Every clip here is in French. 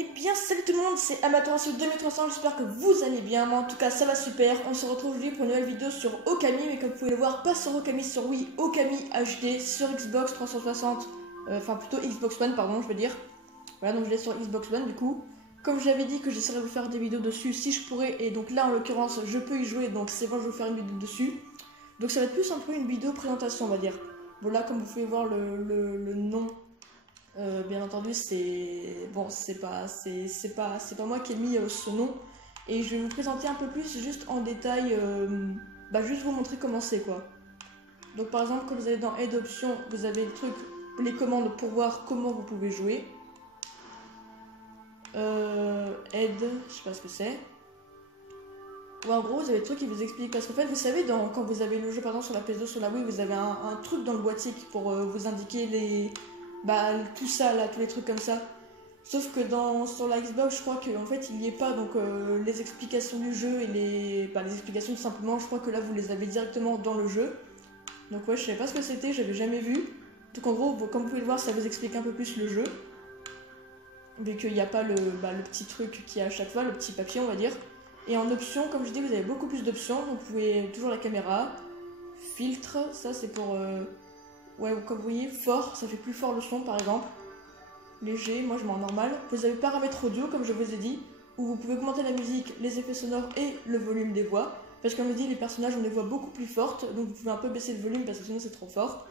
Eh bien salut tout le monde, c'est Amaterasu 2300, j'espère que vous allez bien, moi en tout cas ça va super. On se retrouve aujourd'hui pour une nouvelle vidéo sur Okami, mais comme vous pouvez le voir, pas sur Okami sur Wii, Okami HD sur Xbox 360, enfin plutôt Xbox One pardon je veux dire. Voilà, donc je l'ai sur Xbox One du coup. Comme j'avais dit que j'essaierais de vous faire des vidéos dessus si je pourrais, et donc là en l'occurrence je peux y jouer, donc c'est bon, je vais vous faire une vidéo dessus. Donc ça va être plus un peu une vidéo présentation on va dire. Bon là comme vous pouvez voir le nom. Bien entendu, c'est pas moi qui ai mis ce nom, et je vais vous présenter un peu plus juste en détail, juste vous montrer comment c'est quoi. Donc par exemple, quand vous allez dans Aide Options, vous avez le truc, les commandes pour voir comment vous pouvez jouer. Aide, je sais pas ce que c'est. Ou en gros, vous avez le truc qui vous explique, parce qu'en fait, vous savez, quand vous avez le jeu par exemple sur la PS2, sur la Wii, vous avez un truc dans le boîtier pour vous indiquer les tout ça là, tous les trucs comme ça. Sauf que sur la Xbox, je crois qu'en fait il n'y est pas, donc les explications du jeu et les explications tout simplement, je crois que là vous les avez directement dans le jeu. Donc ouais, je savais pas ce que c'était, j'avais jamais vu. Donc en gros, comme vous pouvez le voir, ça vous explique un peu plus le jeu. Vu qu'il n'y a pas le petit truc qu'il y a à chaque fois, le petit papier on va dire. Et en options, comme je dis, vous avez beaucoup plus d'options. Donc vous pouvez toujours la caméra, filtre, ça c'est pour... ouais, comme vous voyez, fort, ça fait plus fort le son par exemple. Léger, moi je mets en normal. Vous avez paramètres audio, comme je vous ai dit, où vous pouvez augmenter la musique, les effets sonores et le volume des voix. Parce que comme je dis, les personnages ont des voix beaucoup plus fortes, donc vous pouvez un peu baisser le volume parce que sinon c'est trop fort.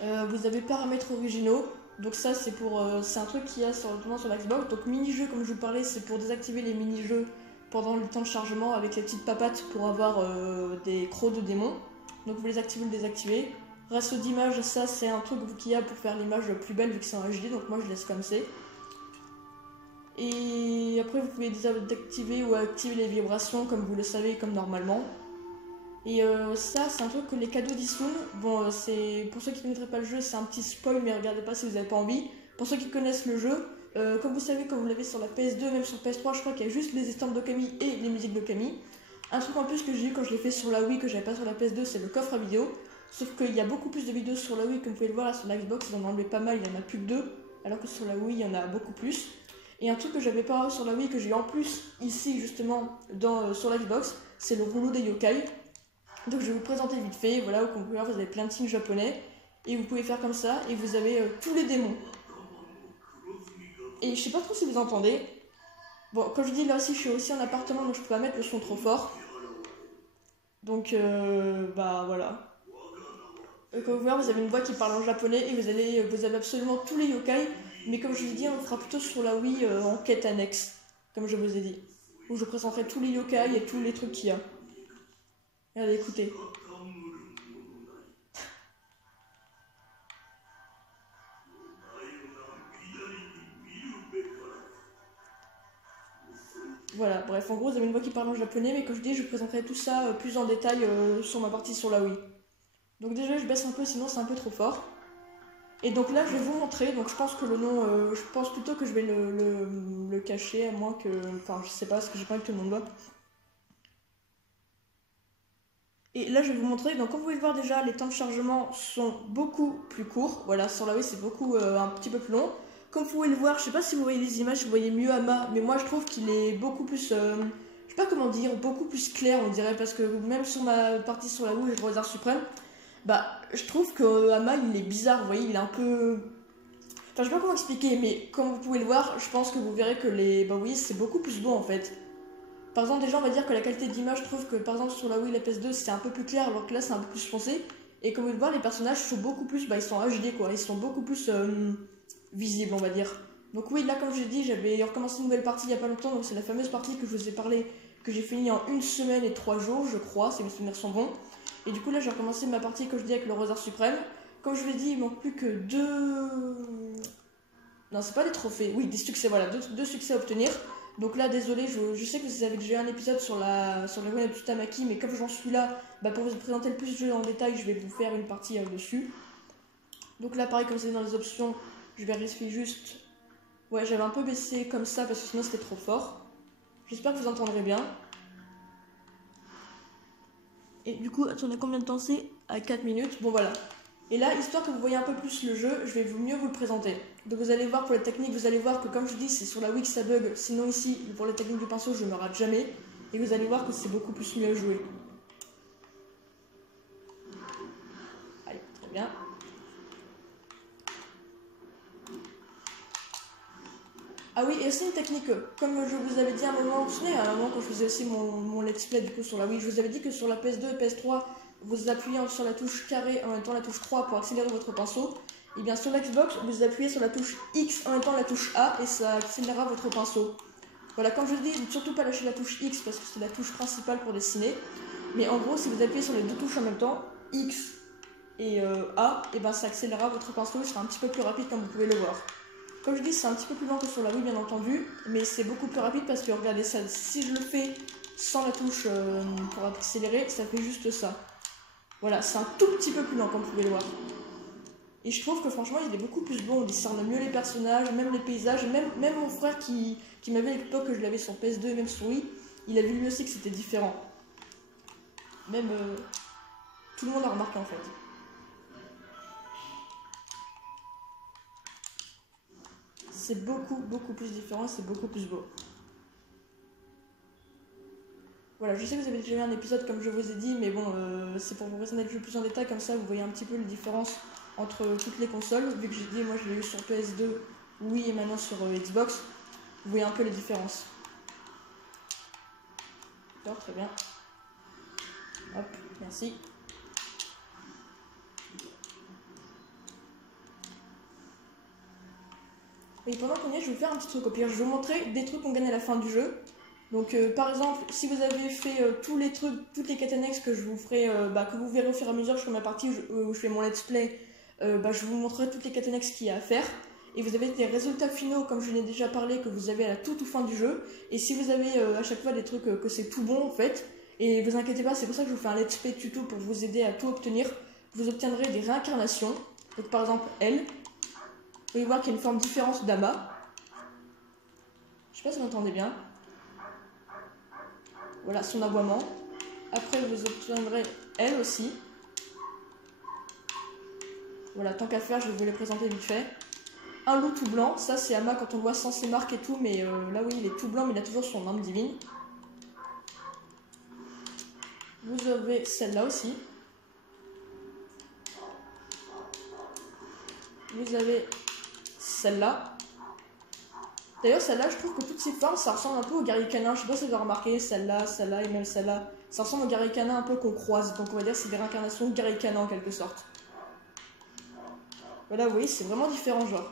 Vous avez paramètres originaux, donc ça c'est un truc qu'il y a sur la Xbox. Donc mini-jeux, comme je vous parlais, c'est pour désactiver les mini-jeux pendant le temps de chargement avec les petites papates pour avoir des crocs de démons. Donc vous les activez ou les désactivez. Ratio d'image, ça c'est un truc qu'il y a pour faire l'image plus belle vu que c'est en HD, donc moi je laisse comme c'est. Et après vous pouvez désactiver ou activer les vibrations comme vous le savez, comme normalement. Et ça c'est un truc que les cadeaux d'Isun, bon c'est pour ceux qui ne connaîtraient pas le jeu, c'est un petit spoil mais regardez pas si vous n'avez pas envie. Pour ceux qui connaissent le jeu, comme vous savez, comme vous l'avez sur la PS2, même sur PS3, je crois qu'il y a juste les estampes d'Okami et les musiques d'Okami. Un truc en plus que j'ai eu quand je l'ai fait sur la Wii, que j'avais pas sur la PS2, c'est le coffre à vidéo. Sauf qu'il y a beaucoup plus de vidéos sur la Wii, comme vous pouvez le voir là sur la Xbox, ils en ont enlevé pas mal, il y en a plus que 2, alors que sur la Wii il y en a beaucoup plus. Et un truc que j'avais pas sur la Wii, que j'ai en plus ici justement sur la Xbox, c'est le rouleau des yokai. Donc je vais vous présenter vite fait, voilà, comme vous pouvez voir vous avez plein de signes japonais, et vous pouvez faire comme ça, et vous avez tous les démons. Et je sais pas trop si vous entendez. Bon, comme je dis là aussi, je suis aussi en appartement, donc je peux pas mettre le son trop fort. Donc voilà. Comme vous pouvez voir, vous avez une voix qui parle en japonais et vous avez absolument tous les yokai. Mais comme je vous ai dit, on le fera plutôt sur la Wii en quête annexe, comme je vous ai dit. Où je présenterai tous les yokai et tous les trucs qu'il y a. Regardez, écoutez. Voilà, bref, en gros, vous avez une voix qui parle en japonais, mais comme je dis, je présenterai tout ça plus en détail sur ma partie sur la Wii. Donc déjà, je baisse un peu, sinon c'est un peu trop fort. Et donc là, je vais vous montrer, donc je pense que le nom, je pense plutôt que je vais le cacher, à moins que... Enfin, je sais pas, parce que j'ai pas envie que tout le monde voit. Et là, je vais vous montrer, donc comme vous pouvez le voir déjà, les temps de chargement sont beaucoup plus courts. Voilà, sur la Wii, c'est beaucoup, un petit peu plus long. Comme vous pouvez le voir, je sais pas si vous voyez les images, si vous voyez mieux Ama, mais moi je trouve qu'il est beaucoup plus, je sais pas comment dire, beaucoup plus clair on dirait, parce que même sur ma partie sur la Wii, le Rosaire Suprême, je trouve que Ama il est bizarre, vous voyez, il est un peu... Enfin, je sais pas comment expliquer, mais comme vous pouvez le voir, je pense que vous verrez que oui, c'est beaucoup plus beau en fait. Par exemple, déjà, on va dire que la qualité d'image, je trouve que par exemple sur la Wii, la PS2, c'est un peu plus clair, alors que là, c'est un peu plus foncé. Et comme vous le voyez, les personnages sont beaucoup plus, ils sont HD quoi, ils sont beaucoup plus visibles, on va dire. Donc oui, là, comme j'ai dit, j'avais recommencé une nouvelle partie il y a pas longtemps, donc c'est la fameuse partie que je vous ai parlé, que j'ai fini en 1 semaine et 3 jours, je crois, si mes souvenirs sont bons. Et du coup, là, j'ai recommencé ma partie, comme je dis, avec le Rosaire Suprême. Comme je vous l'ai dit, il manque plus que 2... Non, c'est pas des trophées, oui, des succès, voilà, 2 succès à obtenir. Donc là, désolé, je sais que vous savez que j'ai un épisode sur le web de Tutamaki, mais comme j'en suis là, pour vous présenter le plus de jeux en détail, je vais vous faire une partie dessus. Donc là, pareil, comme c'est dans les options, je vérifie juste... Ouais, j'avais un peu baissé comme ça, parce que sinon c'était trop fort. J'espère que vous entendrez bien. Et du coup, attendez, combien de temps c'est? À 4 minutes, bon voilà. Et là, histoire que vous voyez un peu plus le jeu, je vais mieux vous le présenter. Donc vous allez voir pour les techniques, vous allez voir que comme je dis, c'est sur la Wii que ça bug. Sinon ici, pour les techniques du pinceau, je me rate jamais. Et vous allez voir que c'est beaucoup plus mieux à jouer. Allez, très bien. Ah oui, et aussi une technique, comme je vous avais dit à un moment, vous vous souvenez, à un moment quand je faisais aussi mon let's play du coup sur la Wii, je vous avais dit que sur la PS2 et PS3, vous appuyez sur la touche carré en même temps la touche 3 pour accélérer votre pinceau. Et bien sur l'Xbox, vous appuyez sur la touche X en même temps la touche A et ça accélérera votre pinceau. Voilà, comme je vous dis, ne surtout pas lâcher la touche X parce que c'est la touche principale pour dessiner. Mais en gros, si vous appuyez sur les deux touches en même temps, X et A, et ben ça accélérera votre pinceau, il sera un petit peu plus rapide comme vous pouvez le voir. Comme je dis, c'est un petit peu plus lent que sur la Wii bien entendu, mais c'est beaucoup plus rapide parce que regardez ça, si je le fais sans la touche pour accélérer, ça fait juste ça. Voilà, c'est un tout petit peu plus lent comme vous pouvez le voir. Et je trouve que franchement il est beaucoup plus bon, on discerne mieux les personnages, même les paysages, même mon frère qui m'avait à l'époque que je l'avais sur PS2 et même sur Wii, il a vu lui aussi que c'était différent. Même tout le monde a remarqué en fait. C'est beaucoup plus différent, c'est beaucoup plus beau. Voilà, je sais que vous avez déjà vu un épisode comme je vous ai dit, mais bon, c'est pour vous présenter le jeu plus en détail, comme ça vous voyez un petit peu les différences entre toutes les consoles. Vu que j'ai dit, moi je l'ai eu sur PS2, Wii et maintenant sur Xbox, vous voyez un peu les différences. D'accord, très bien. Hop, merci. Et pendant qu'on y est, je vais vous faire un petit truc au pire. Je vais vous montrer des trucs qu'on gagne à la fin du jeu. Donc par exemple, si vous avez fait tous les trucs, toutes les quêtes annexes que je vous ferai, que vous verrez au fur et à mesure que je ferai ma partie où je fais mon let's play, je vous montrerai toutes les quêtes annexes qu'il y a à faire. Et vous avez des résultats finaux, comme je l'ai déjà parlé, que vous avez à la toute fin du jeu. Et si vous avez à chaque fois des trucs que c'est tout bon en fait, et vous inquiétez pas, c'est pour ça que je vous fais un let's play tuto pour vous aider à tout obtenir. Vous obtiendrez des réincarnations. Donc par exemple, elle. Vous pouvez voir qu'il y a une forme différente d'Ama. Je sais pas si vous entendez bien. Voilà son aboiement. Après vous obtiendrez elle aussi. Voilà, tant qu'à faire, je vais vous les présenter vite fait. Un loup tout blanc, ça c'est Ama quand on le voit sans ses marques et tout, mais là oui il est tout blanc mais il a toujours son âme divine. Vous avez celle-là aussi. Vous avez celle-là. D'ailleurs celle-là, je trouve que toutes ces formes, ça ressemble un peu au guerrier canin. Je sais pas si vous avez remarqué, celle-là et même celle-là. Ça ressemble au guerrier canin un peu qu'on croise. Donc on va dire que c'est des réincarnations de guerrier canin en quelque sorte. Voilà, vous voyez, c'est vraiment différent genre.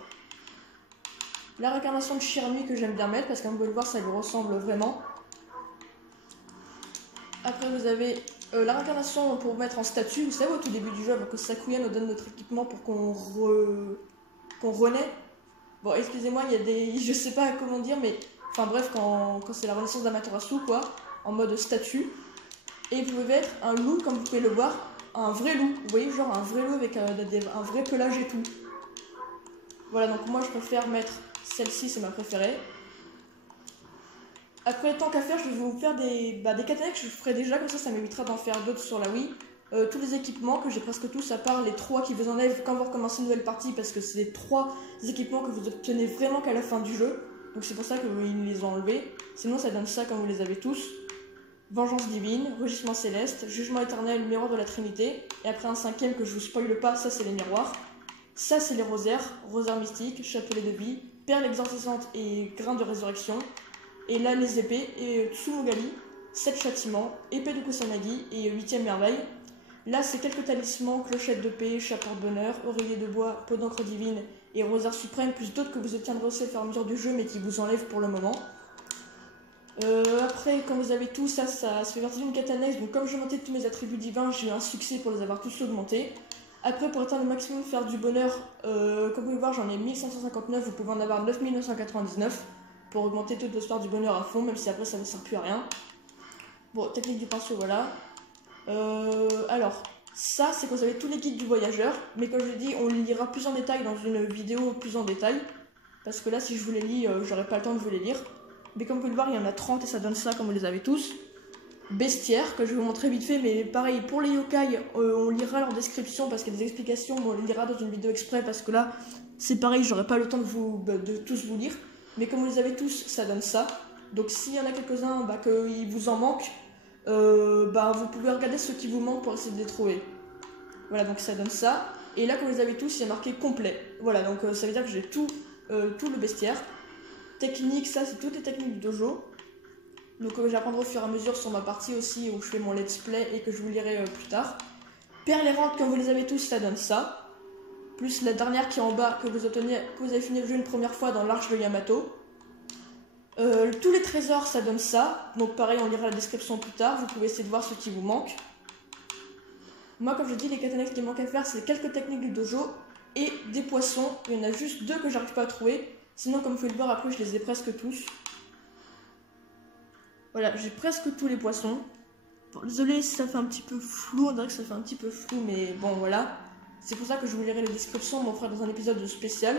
La réincarnation de Shirmi que j'aime bien mettre parce que comme vous pouvez le voir, ça lui ressemble vraiment. Après vous avez la réincarnation pour mettre en statue. Vous savez au tout début du jeu, avant que Sakuya nous donne notre équipement pour qu'on renaît. Bon, excusez-moi, il y a des... Je sais pas comment dire, mais... Enfin bref, quand c'est la renaissance d'Amaterasu, quoi, en mode statue. Et vous pouvez être un loup, comme vous pouvez le voir, un vrai loup. Vous voyez, genre un vrai loup avec un vrai pelage et tout. Voilà, donc moi je préfère mettre celle-ci, c'est ma préférée. Après, tant qu'à faire, je vais vous faire des quêtes annexes que je ferai déjà, comme ça m'évitera d'en faire d'autres sur la Wii. Tous les équipements que j'ai presque tous, à part les 3 qui vous enlèvent quand vous recommencez une nouvelle partie, parce que c'est les 3 équipements que vous obtenez vraiment qu'à la fin du jeu. Donc c'est pour ça qu'ils les ont enlevés. Sinon ça donne ça comme vous les avez tous. Vengeance divine, rugissement céleste, jugement éternel, miroir de la Trinité. Et après un 5e que je vous spoile pas, ça c'est les miroirs. Ça c'est les rosaires, rosaire mystique, chapelet de vie, perle exorcisante et grain de résurrection. Et là les épées, et Tsumogali, 7 châtiments, épée de Kusanagi et 8e merveille. Là, c'est quelques talismans, clochette de paix, chapeau de bonheur, oreiller de bois, peau d'encre divine et rosaire suprême, plus d'autres que vous obtiendrez aussi au fur et à mesure du jeu, mais qui vous enlèvent pour le moment. Après, quand vous avez tout ça, ça se fait partie d'une quête annexe. Donc, comme j'ai monté tous mes attributs divins, j'ai eu un succès pour les avoir tous augmentés. Après, pour atteindre le maximum, faire du bonheur, comme vous pouvez voir, j'en ai 1559, vous pouvez en avoir 9999 pour augmenter toute l'histoire du bonheur à fond, même si après ça ne sert plus à rien. Bon, technique du pinceau, voilà. Alors, ça c'est quand vous avez tous les guides du voyageur, mais comme je l'ai dit, on les lira plus en détail dans une vidéo plus en détail, parce que là si je vous les lis, j'aurai pas le temps de vous les lire. Mais comme vous pouvez le voir, il y en a 30 et ça donne ça comme vous les avez tous. bestiaires que je vais vous montrer vite fait, mais pareil pour les yokai, on lira leur description parce qu'il y a des explications, mais on les lira dans une vidéo exprès parce que là c'est pareil, j'aurai pas le temps de tous vous lire, mais comme vous les avez tous, ça donne ça. Donc s'il y en a quelques-uns qu'il vous en manque, vous pouvez regarder ceux qui vous manquent pour essayer de les trouver. Voilà, donc ça donne ça. Et là, comme vous les avez tous, il y a marqué complet. Voilà, donc ça veut dire que j'ai tout le bestiaire. Technique, ça c'est toutes les techniques du dojo. Donc j'apprendrai au fur et à mesure sur ma partie aussi où je fais mon let's play et que je vous lirai plus tard. Perles errantes, comme vous les avez tous, ça donne ça. Plus la dernière qui est en bas que vous avez fini le jeu une première fois dans l'arche de Yamato. Tous les trésors, ça donne ça. Donc pareil, on lira la description plus tard. Vous pouvez essayer de voir ce qui vous manque. Moi, comme je dis, les katanas qui manquent à faire, c'est quelques techniques du dojo et des poissons. Il y en a juste 2 que j'arrive pas à trouver. Sinon, comme vous pouvez le voir, après, je les ai presque tous. Voilà, j'ai presque tous les poissons. Bon, désolé si ça fait un petit peu flou, on dirait que ça fait un petit peu flou, mais bon, voilà. C'est pour ça que je vous lirai les descriptions, on m'en fera dans un épisode spécial.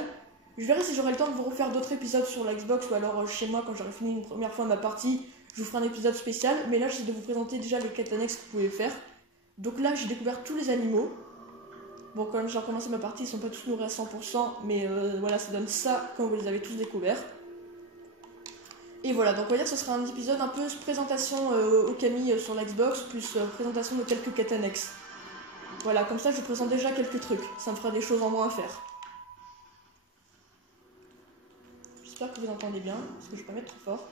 Je verrai si j'aurai le temps de vous refaire d'autres épisodes sur la Xbox ou alors chez moi quand j'aurai fini une première fois ma partie, je vous ferai un épisode spécial. Mais là, j'essaie de vous présenter déjà les katanas que vous pouvez faire. Donc là, j'ai découvert tous les animaux. Bon, quand j'ai recommencé ma partie, ils sont pas tous nourris à 100%, mais voilà, ça donne ça quand vous les avez tous découverts. Et voilà, donc on va dire que ce sera un épisode un peu présentation au Camille sur la Xbox, plus présentation de quelques katanas. Voilà, comme ça je vous présente déjà quelques trucs, ça me fera des choses en moins à faire. J'espère que vous entendez bien, parce que je vais pas mettre trop fort.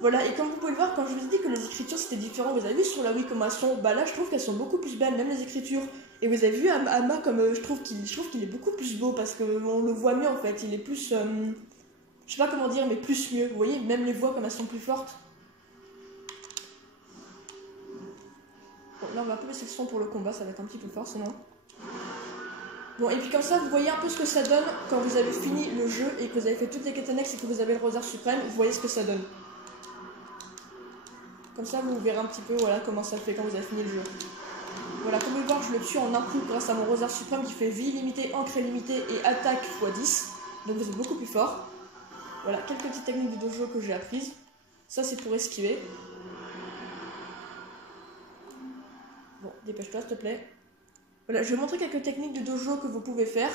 Voilà, et comme vous pouvez le voir, quand je vous ai dit que les écritures c'était différent, vous avez vu sur la Wii comment elles sont, là je trouve qu'elles sont beaucoup plus belles, même les écritures. Et vous avez vu Ama comme je trouve qu'il est beaucoup plus beau parce qu'on le voit mieux en fait, il est plus, je sais pas comment dire, mais plus mieux, vous voyez, même les voix comme elles sont plus fortes. Bon, là on va un peu baisser le son pour le combat, ça va être un petit peu fort sinon. Bon, et puis comme ça vous voyez un peu ce que ça donne quand vous avez fini le jeu et que vous avez fait toutes les katanas et que vous avez le rosaire suprême, vous voyez ce que ça donne. Comme ça, vous verrez un petit peu voilà, comment ça fait quand vous avez fini le jeu. Voilà, comme vous le voyez, je le tue en un coup grâce à mon rosaire suprême qui fait vie illimitée, ancre illimitée et attaque x10. Donc vous êtes beaucoup plus fort. Voilà, quelques petites techniques du dojo que j'ai apprises. Ça, c'est pour esquiver. Bon, dépêche-toi, s'il te plaît. Voilà, je vais vous montrer quelques techniques du dojo que vous pouvez faire.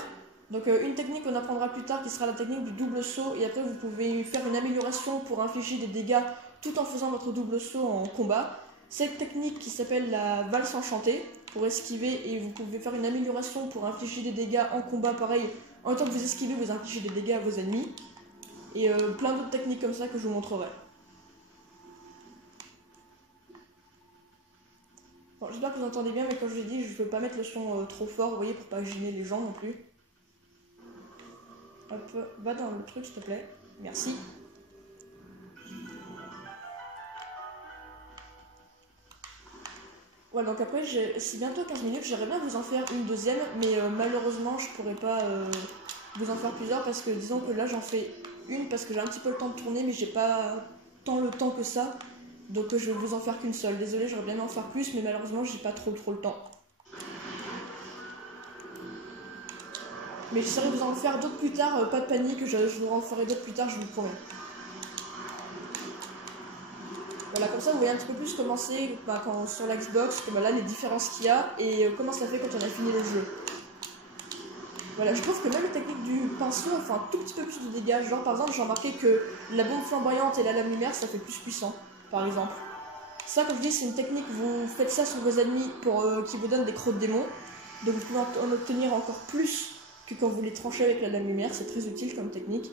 Donc une technique qu'on apprendra plus tard qui sera la technique du double saut. Et après, vous pouvez faire une amélioration pour infliger des dégâts tout en faisant votre double saut en combat. Cette technique qui s'appelle la valse enchantée pour esquiver et vous pouvez faire une amélioration pour infliger des dégâts en combat pareil. En même temps que vous esquivez, vous infligez des dégâts à vos ennemis. Et plein d'autres techniques comme ça que je vous montrerai. Bon, j'espère que vous entendez bien, mais comme je l'ai dit, je ne peux pas mettre le son trop fort, vous voyez, pour pas gêner les gens non plus. Hop, va dans le truc s'il te plaît. Merci. Voilà, donc après, c'est bientôt 15 minutes, j'aimerais bien vous en faire une deuxième, mais malheureusement, je pourrais pas vous en faire plusieurs parce que disons que là, j'en fais une parce que j'ai un petit peu le temps de tourner, mais j'ai pas tant le temps que ça, donc je vais vous en faire qu'une seule. Désolée, j'aurais bien aimé en faire plus, mais malheureusement, j'ai pas trop le temps. Mais j'essaierai de vous en faire d'autres plus tard, pas de panique, je vous en ferai d'autres plus tard, je vous promets. Voilà, comme ça vous voyez un petit peu plus comment c'est sur la Xbox, là les différences qu'il y a et comment ça fait quand on a fini le jeu. Voilà, je trouve que même la technique du pinceau fait un tout petit peu plus de dégâts. Genre par exemple, j'ai remarqué que la bombe flamboyante et la lame lumière ça fait plus puissant, par exemple. Ça, comme je dis, c'est une technique, vous faites ça sur vos ennemis pour qui vous donnent des crocs de démons. Donc vous pouvez en obtenir encore plus que quand vous les tranchez avec la lame lumière, c'est très utile comme technique.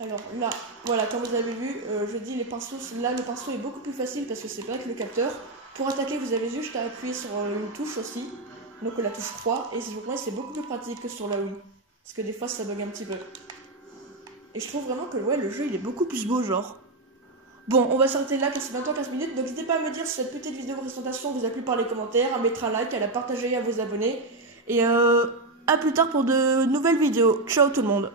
Alors là, voilà, comme vous avez vu, je dis les pinceaux, là le pinceau est beaucoup plus facile parce que c'est pas avec le capteur. Pour attaquer, vous avez juste à appuyer sur une touche aussi, donc la touche 3, et pour moi c'est beaucoup plus pratique que sur la Wii, parce que des fois ça bug un petit peu. Et je trouve vraiment que ouais, le jeu il est beaucoup plus beau genre. Bon, on va s'arrêter là car c'est bientôt 15 minutes, donc n'hésitez pas à me dire si cette petite vidéo de présentation vous a plu par les commentaires, à mettre un like, à la partager, à vous abonner, et à plus tard pour de nouvelles vidéos. Ciao tout le monde.